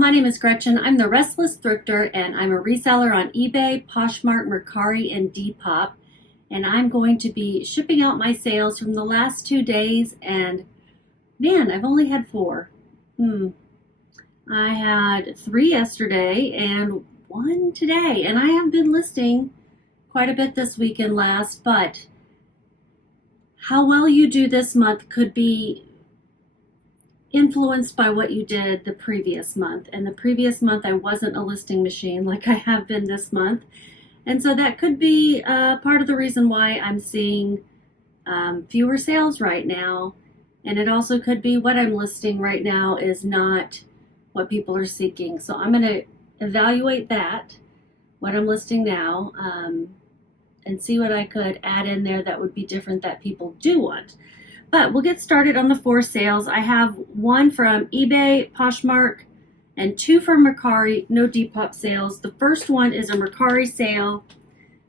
my name is Gretchen. I'm the Restless Thrifter, and I'm a reseller on eBay, Poshmark, Mercari, and Depop. And I'm going to be shipping out my sales from the last 2 days, and man, I've only had 4. I had 3 yesterday and 1 today, and I have been listing quite a bit this week and last, but how well you do this month could be influenced by what you did the previous month. And the previous month I wasn't a listing machine like I have been this month. And so that could be part of the reason why I'm seeing fewer sales right now. And it also could be what I'm listing right now is not what people are seeking. So I'm going to evaluate that, what I'm listing now, and see what I could add in there that would be different that people do want. But we'll get started on the 4 sales. I have 1 from eBay, Poshmark, and 2 from Mercari, no Depop sales. The first one is a Mercari sale,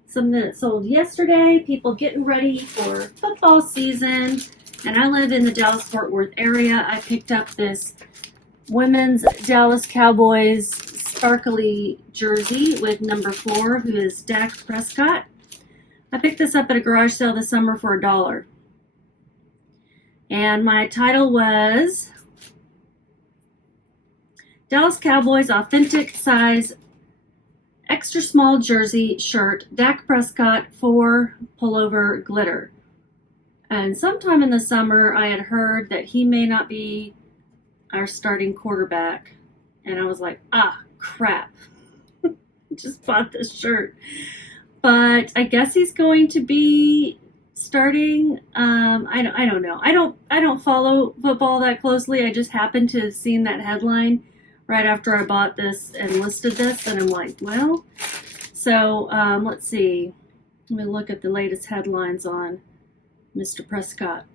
something that sold yesterday, people getting ready for football season. And I live in the Dallas-Fort Worth area. I picked up this women's Dallas Cowboys sparkly jersey with number 4, who is Dak Prescott. I picked this up at a garage sale this summer for $1. And my title was Dallas Cowboys Authentic Size Extra Small Jersey Shirt, Dak Prescott 4 Pullover Glitter. And sometime in the summer, I had heard that he may not be our starting quarterback. And I was like, crap. Just bought this shirt. But I guess he's going to be starting. I don't know. I don't follow football that closely. I just happened to have seen that headline right after I bought this and listed this, and I'm like, well. So let's see. Let me look at the latest headlines on Mr. Prescott.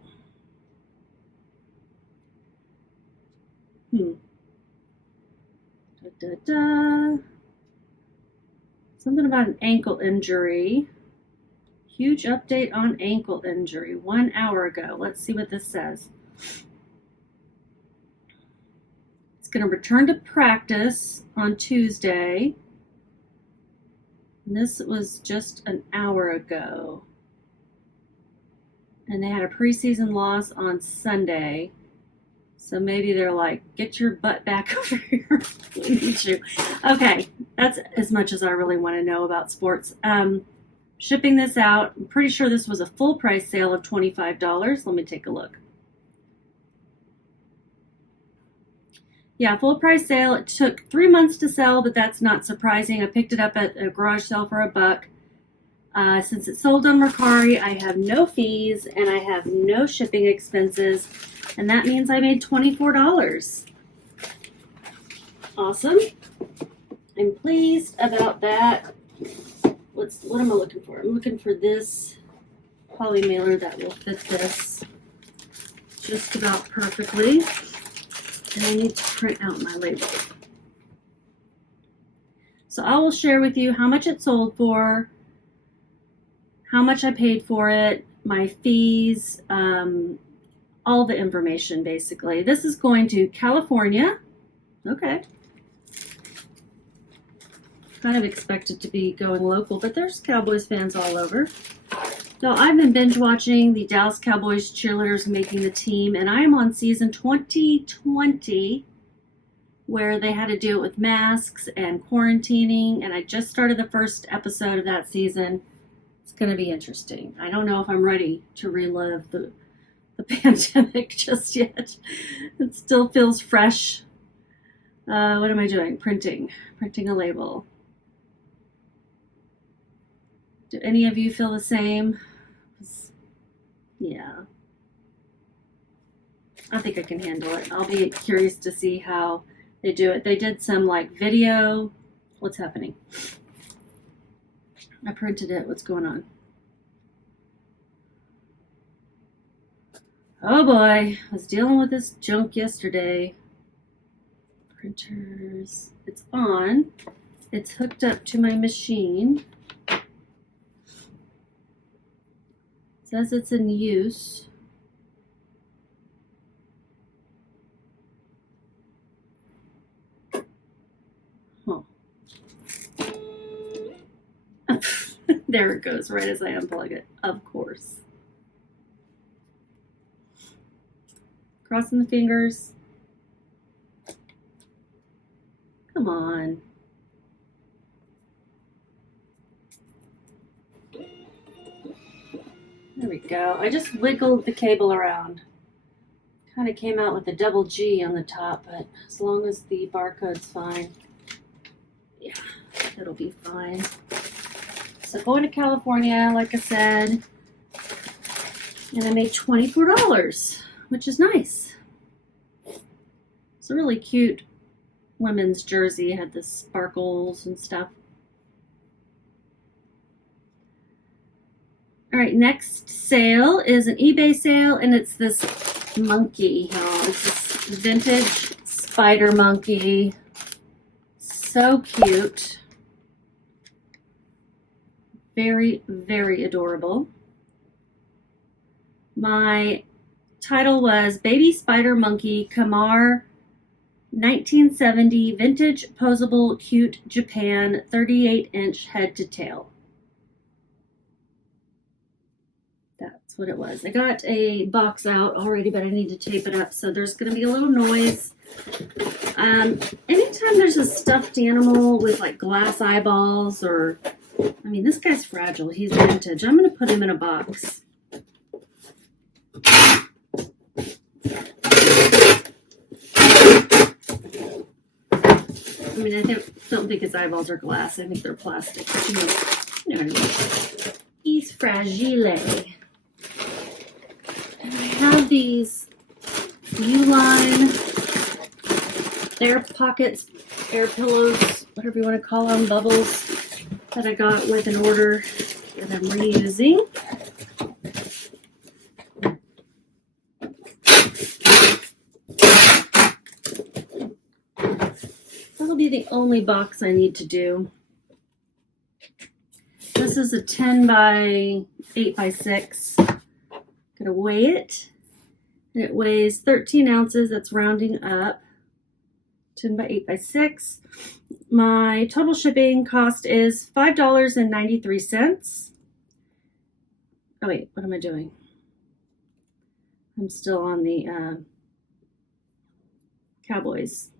Something about an ankle injury. Huge update on ankle injury 1 hour ago. Let's see what this says. It's going to return to practice on Tuesday. And this was just an hour ago. And they had a preseason loss on Sunday. So maybe they're like, get your butt back over here. We need you. Okay, that's as much as I really want to know about sports. Shipping this out, I'm pretty sure this was a full price sale of $25. Let me take a look. Yeah, full price sale. It took 3 months to sell, but that's not surprising. I picked it up at a garage sale for $1. Since it sold on Mercari, I have no fees and I have no shipping expenses, and that means I made $24. Awesome. I'm pleased about that. What am I looking for? I'm looking for this poly mailer that will fit this just about perfectly. And I need to print out my label. So I will share with you how much it sold for, how much I paid for it, my fees, all the information basically. This is going to California. Okay. Kind of expected to be going local, but there's Cowboys fans all over. So I've been binge watching the Dallas Cowboys cheerleaders making the team, and I am on season 2020, where they had to do it with masks and quarantining, and I just started the first episode of that season. It's going to be interesting. I don't know if I'm ready to relive the pandemic just yet. It still feels fresh. What am I doing? Printing a label. Do any of you feel the same? Yeah. I think I can handle it. I'll be curious to see how they do it. They did some like video. What's happening? I printed it. What's going on? Oh boy. I was dealing with this junk yesterday. Printers. It's on. It's hooked up to my machine. Says it's in use. There it goes, right as I unplug it, of course. Crossing the fingers. Come on. There we go. I just wiggled the cable around. Kind of came out with a double G on the top, but as long as the barcode's fine, yeah, it'll be fine. So going to California, like I said, and I made $24, which is nice. It's a really cute women's jersey. It had the sparkles and stuff. All right, next sale is an eBay sale, and it's this monkey. It's this vintage spider monkey. So cute. Very, very adorable. My title was Baby Spider Monkey Kamar 1970 Vintage Posable Cute Japan 38-inch head to tail. That's what it was. I got a box out already, but I need to tape it up, so there's going to be a little noise. Anytime there's a stuffed animal with like glass eyeballs, or, I mean, this guy's fragile. He's vintage. I'm going to put him in a box. I mean, I don't think his eyeballs are glass. I think they're plastic. You know, he's fragile. And I have these Uline air pockets, air pillows, whatever you want to call them, bubbles, that I got with an order that I'm reusing. That'll be the only box I need to do. This is a 10 by 8 by 6. Gonna weigh it, and it weighs 13 ounces. That's rounding up. 10 by 8 by 6. My total shipping cost is $5.93. Oh wait, what am I doing? I'm still on the Cowboys.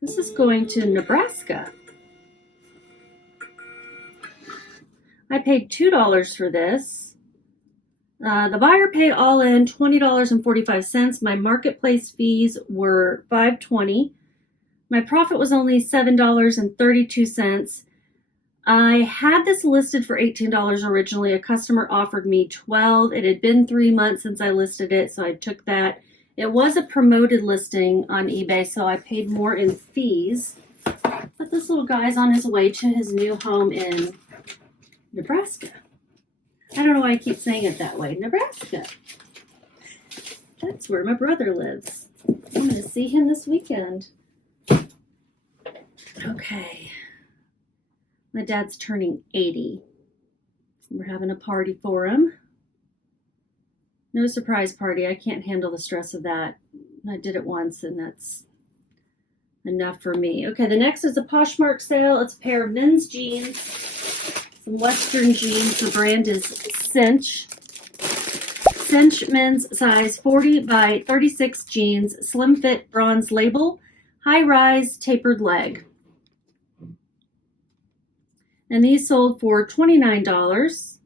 This is going to Nebraska. I paid $2 for this. The buyer paid all in $20.45. My marketplace fees were $5.20. My profit was only $7.32. I had this listed for $18 originally. A customer offered me $12. It had been 3 months since I listed it, so I took that. It was a promoted listing on eBay, so I paid more in fees. But this little guy's on his way to his new home in Nebraska. I don't know why I keep saying it that way. Nebraska. That's where my brother lives. I'm going to see him this weekend. Okay. My dad's turning 80. We're having a party for him. No surprise party. I can't handle the stress of that. I did it once, and that's enough for me. Okay, the next is a Poshmark sale. It's a pair of men's jeans. Some Western jeans. The brand is Cinch. Cinch men's size 40 by 36 jeans. Slim fit bronze label. High rise tapered leg. And these sold for $29.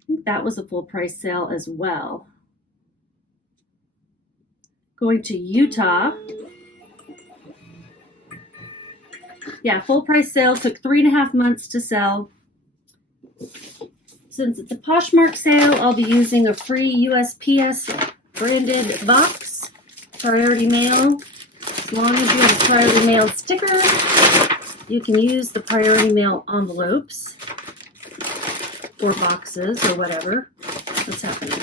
I think that was a full price sale as well. Going to Utah. Yeah, full price sale. Took 3.5 months to sell. Since it's a Poshmark sale, I'll be using a free USPS branded box. Priority mail. As long as you have a priority mail sticker, you can use the priority mail envelopes or boxes or whatever. What's happening?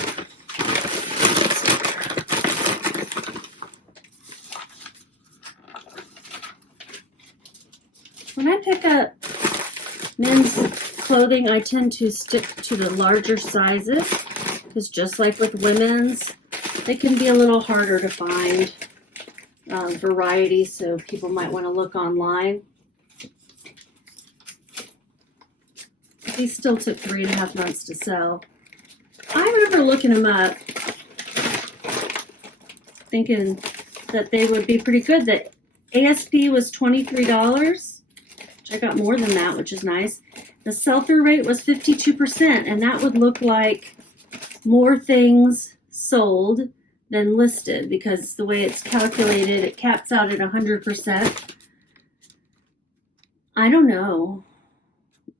When I pick up men's clothing, I tend to stick to the larger sizes because just like with women's, they can be a little harder to find variety, so people might want to look online. These still took 3.5 months to sell. I remember looking them up, thinking that they would be pretty good. The ASP was $23, which I got more than that, which is nice. The sell-through rate was 52%, and that would look like more things sold than listed, because the way it's calculated, it caps out at 100%. I don't know.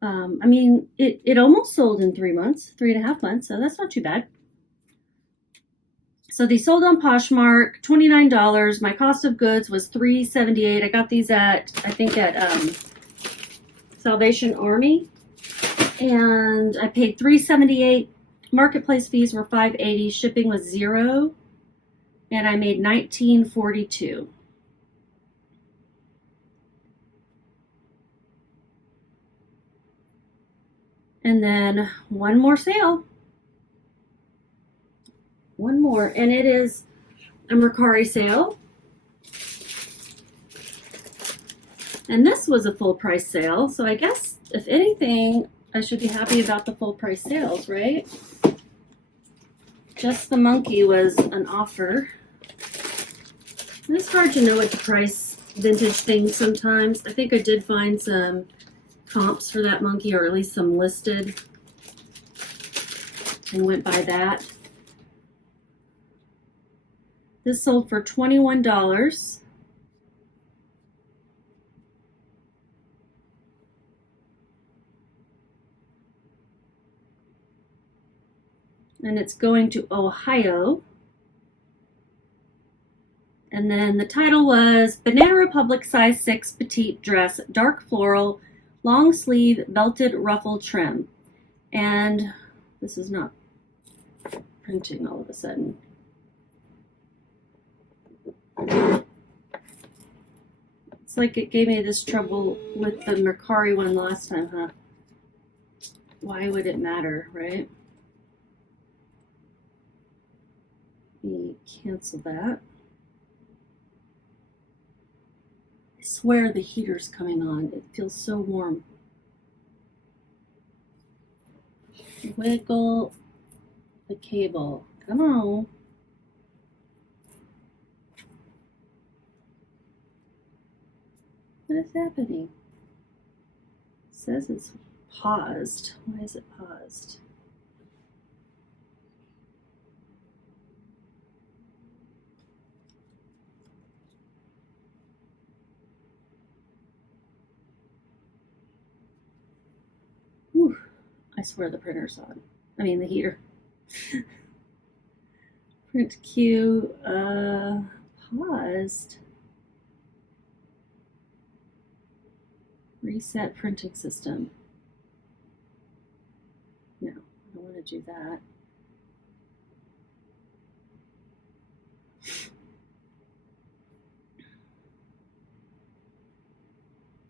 I mean, it almost sold in 3 months, 3.5 months, so that's not too bad. So these sold on Poshmark, $29. My cost of goods was $3.78. I got these at, I think at Salvation Army, and I paid $3.78. Marketplace fees were $5.80. Shipping was $0, and I made $19.42. And then one more sale. One more, and it is a Mercari sale. And this was a full price sale, so I guess if anything, I should be happy about the full price sales, right? Just the monkey was an offer. And it's hard to know what to price vintage things sometimes. I think I did find some comps for that monkey, or at least some listed, and went by that. This sold for $21. And it's going to Ohio. And then the title was Banana Republic size 6 petite dress, dark floral, long sleeve, belted ruffle trim. And this is not printing all of a sudden. It's like it gave me this trouble with the Mercari one last time, huh? Why would it matter, right? Let me cancel that. I swear the heater's coming on. It feels so warm. Wiggle the cable. Come on. What is happening? It says it's paused. Why is it paused? Whew. I swear the printer's on. I mean the heater. Print queue paused. Reset printing system. No, I don't want to do that.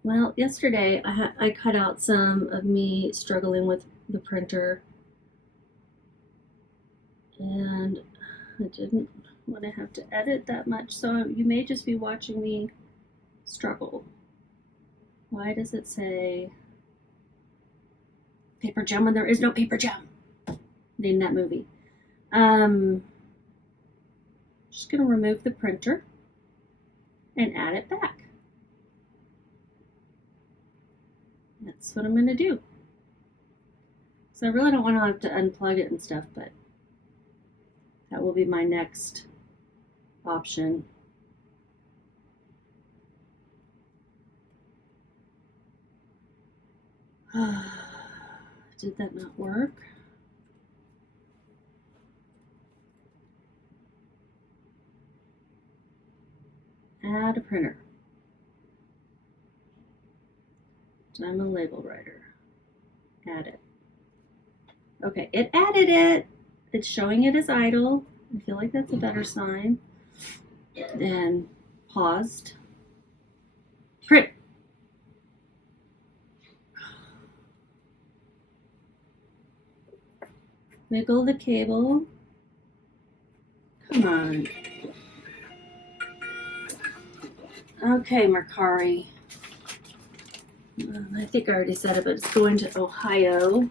Well, yesterday I cut out some of me struggling with the printer, and I didn't want to have to edit that much, so you may just be watching me struggle. Why does it say paper gum when there is no paper gum? Name that movie. Just gonna remove the printer and add it back. That's what I'm gonna do. So I really don't want to have to unplug it and stuff, but that will be my next option. Did that not work? Add a printer. I'm a label writer. Add it. Okay, it added it. It's showing it as idle. I feel like that's a better sign. Then paused. Print. Wiggle the cable. Come on. Okay, Mercari. I think I already said it, but it's going to Ohio.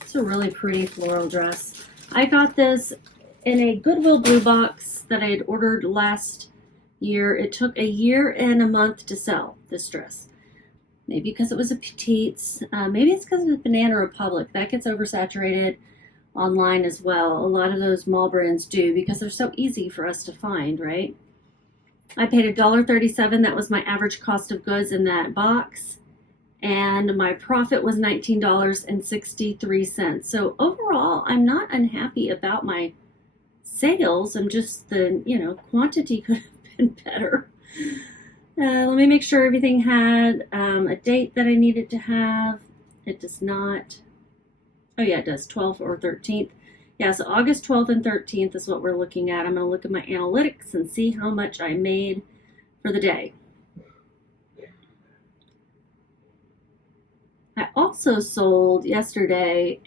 It's a really pretty floral dress. I got this in a Goodwill blue box that I had ordered last year. It took a year and a month to sell this dress. Maybe because it was a petite. Maybe it's because of the Banana Republic. That gets oversaturated online as well. A lot of those mall brands do because they're so easy for us to find, right? I paid $1.37. That was my average cost of goods in that box. And my profit was $19.63. So overall, I'm not unhappy about my sales. I'm just quantity could have been better. Let me make sure everything had a date that I needed to have. It does not. Oh yeah, it does, 12th or 13th. Yeah, so August 12th and 13th is what we're looking at. I'm going to look at my analytics and see how much I made for the day. I also sold yesterday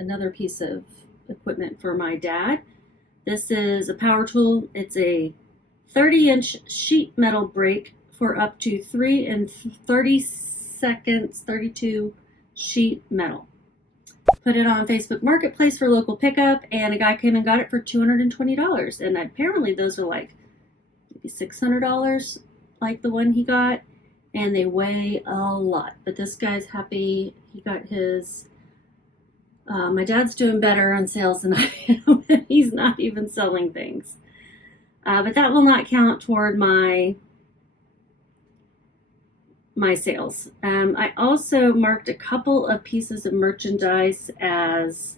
another piece of equipment for my dad. This is a power tool. It's a 30-inch sheet metal brake for up to 3 30 seconds, 32 sheet metal. Put it on Facebook Marketplace for local pickup, and a guy came and got it for $220. And apparently those are like maybe $600, like the one he got, and they weigh a lot. But this guy's happy. He got his. My dad's doing better on sales than I am. He's not even selling things. But that will not count toward my sales. I also marked a couple of pieces of merchandise as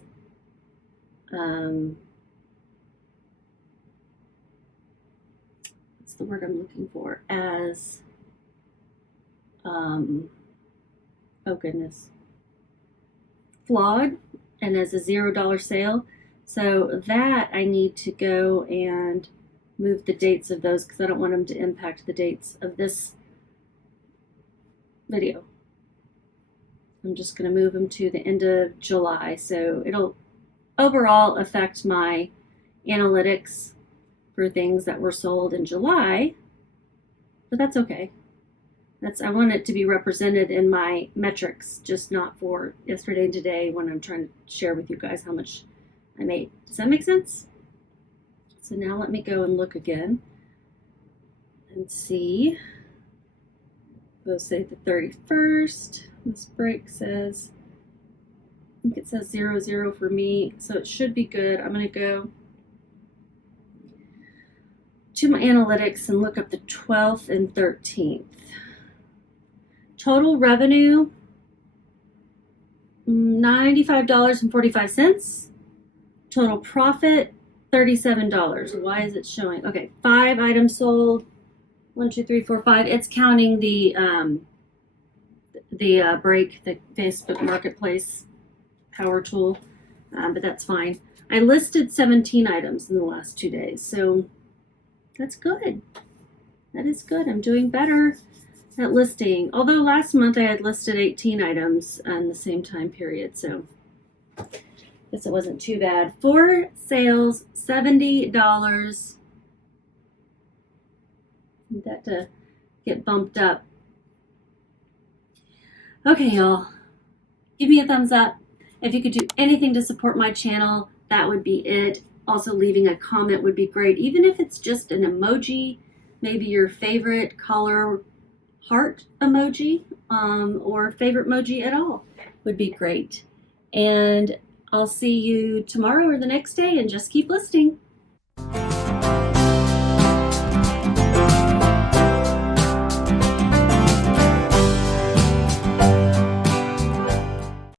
what's the word I'm looking for? As oh goodness, flawed, and as a $0 sale. So that I need to go and move the dates of those because I don't want them to impact the dates of this video. I'm just going to move them to the end of July, so it'll overall affect my analytics for things that were sold in July, but that's okay. I want it to be represented in my metrics, just not for yesterday and today when I'm trying to share with you guys how much I made. Does that make sense? So now let me go and look again and see. We'll say the 31st. This break says, I think it says 00 for me, so it should be good. I'm going to go to my analytics and look up the 12th and 13th. Total revenue, $95.45. Total profit, $37. Why is it showing? Okay, 5 items sold. 1, 2, 3, 4, 5. It's counting the break, the Facebook Marketplace power tool, but that's fine. I listed 17 items in the last 2 days, so that's good. That is good. I'm doing better at listing. Although last month I had listed 18 items in the same time period, so I guess it wasn't too bad. 4 sales, $70. Need that to get bumped up. Okay, y'all. Give me a thumbs up. If you could do anything to support my channel, that would be it. Also, leaving a comment would be great. Even if it's just an emoji, maybe your favorite color heart emoji, or favorite emoji at all would be great. And I'll see you tomorrow or the next day, and just keep listing.